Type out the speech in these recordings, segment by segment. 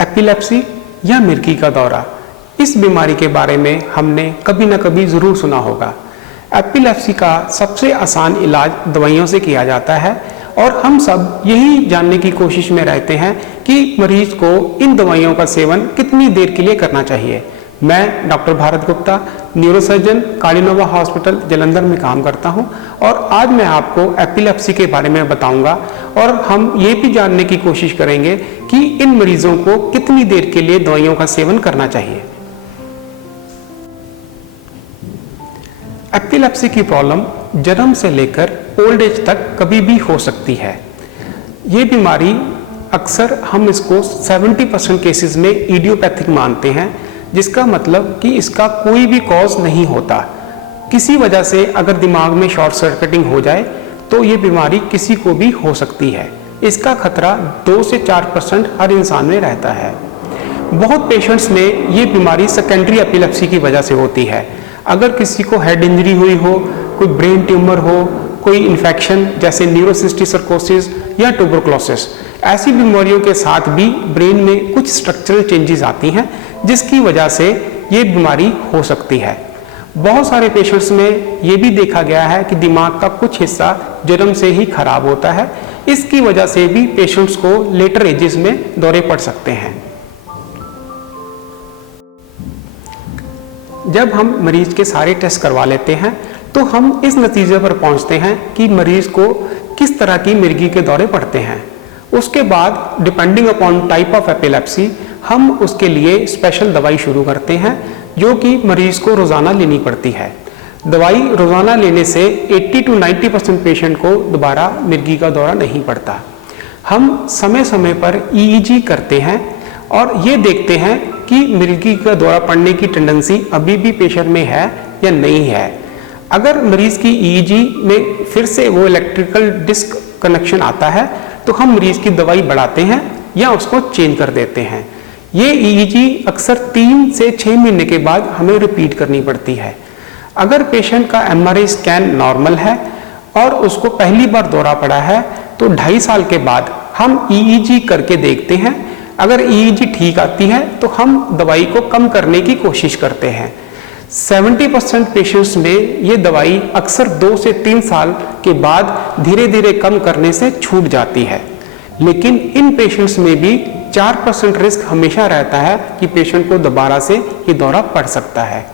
Epilepsy या मिर्गी का दौरा, इस बीमारी के बारे में हमने कभी ना कभी ज़रूर सुना होगा। एपिलेप्सी का सबसे आसान इलाज दवाइयों से किया जाता है और हम सब यही जानने की कोशिश में रहते हैं कि मरीज को इन दवाइयों का सेवन कितनी देर के लिए करना चाहिए। मैं doctor Bharat Gupta, neurosurgeon, Cardinova hospital Jalandhar में काम करता हूं और आज मैं आपको एपिलेप्सी के बारे में बताऊंगा और हम ये भी जानने की कोशिश करेंगे कि इन मरीजों को कितनी देर के लिए दवाइयों का सेवन करना चाहिए। एपिलेप्सी की प्रॉब्लम जन्म से लेकर ओल्ड एज तक कभी भी हो सकती है। ये बीमारी अक्सर हम इसको 70% केसेस में इडियोपैथिक मानते हैं, जिसका मतलब कि इसका कोई भी कॉज नहीं होता। किसी वजह से अगर दिमाग में शॉर्ट सर्किटिंग हो जाए तो ये बीमारी किसी को भी हो सकती है। इसका खतरा 2 से 4% हर इंसान में रहता है। बहुत पेशेंट्स में ये बीमारी सेकेंडरी एपिलेप्सी की वजह से होती है। अगर किसी को हेड इंजरी हुई हो, कोई ब्रेन ट्यूमर हो, कोई इन्फेक्शन जैसे न्यूरोसिस्टिक सर्कोसिस या ट्यूबरकुलोसिस, ऐसी बीमारियों के साथ भी ब्रेन में कुछ स्ट्रक्चरल चेंजेस आती हैं जिसकी वजह से ये बीमारी हो सकती है। बहुत सारे पेशेंट्स में ये भी देखा गया है कि दिमाग का कुछ हिस्सा जन्म से ही खराब होता है। इसकी वजह से भी पेशेंट्स को लेटर एजेस में दौरे पड़ सकते हैं। जब हम मरीज के सारे टेस्ट करवा लेते हैं तो हम इस नतीजे पर पहुंचते हैं कि मरीज को किस तरह की मिर्गी के दौरे पड़ते हैं। उसके बाद depending upon type of epilepsy हम उसके लिए स्पेशल दवाई शुरू करते हैं जो कि मरीज को रोज़ाना लेनी पड़ती है। दवाई रोज़ाना लेने से 80 to 90% पेशेंट को दोबारा मिर्गी का दौरा नहीं पड़ता। हम समय समय पर EEG करते हैं और ये देखते हैं कि मिर्गी का दौरा पड़ने की टेंडेंसी अभी भी पेशेंट में है या नहीं है। अगर मरीज की EEG में फिर से वो इलेक्ट्रिकल डिस्क कनेक्शन आता है तो हम मरीज की दवाई बढ़ाते हैं या उसको चेंज कर देते हैं। ये EEG अक्सर 3 से 6 महीने के बाद हमें रिपीट करनी पड़ती है। अगर पेशेंट का MRI स्कैन नॉर्मल है और उसको पहली बार दौरा पड़ा है तो 2.5 साल के बाद हम EEG करके देखते हैं। अगर EEG ठीक आती है तो हम दवाई को कम करने की कोशिश करते हैं। 70% पेशेंट्स में ये दवाई अक्सर 2 से 3 साल के बाद धीरे धीरे कम करने से छूट जाती है, लेकिन इन पेशेंट्स में भी 4% रिस्क हमेशा रहता है कि पेशेंट को दोबारा से ये दौरा पड़ सकता है।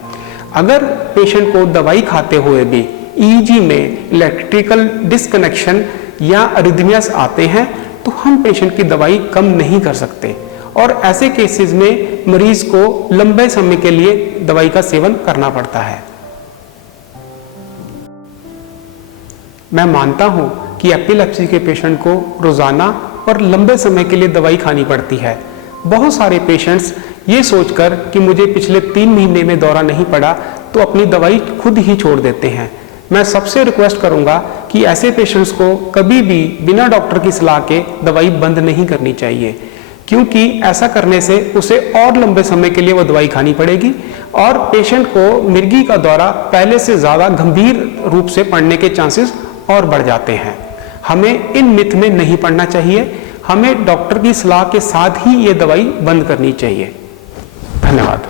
अगर पेशेंट को दवाई खाते हुए भी EEG में इलेक्ट्रिकल डिस्कनेक्शन या अरिथमियास आते हैं तो हम पेशेंट की दवाई कम नहीं कर सकते और ऐसे केसेस में मरीज को लंबे समय के लिए दवाई का सेवन करना पड़ता है। मैं मानता हूं कि एपिलेप्सी के पेशेंट को रोजाना और लंबे समय के लिए दवाई खानी पड़ती है। बहुत सारे पेशेंट्स ये सोचकर कि मुझे पिछले 3 महीने में दौरा नहीं पड़ा तो अपनी दवाई खुद ही छोड़ देते हैं। मैं सबसे रिक्वेस्ट करूंगा कि ऐसे पेशेंट्स को कभी भी बिना डॉक्टर की सलाह के दवाई बंद नहीं करनी चाहिए, क्योंकि ऐसा करने से उसे और लंबे समय के लिए वो दवाई खानी पड़ेगी और पेशेंट को मिर्गी का दौरा पहले से ज़्यादा गंभीर रूप से पड़ने के चांसेस और बढ़ जाते हैं। हमें इन मिथ में नहीं पड़ना चाहिए। हमें डॉक्टर की सलाह के साथ ही ये दवाई बंद करनी चाहिए। धन्यवाद।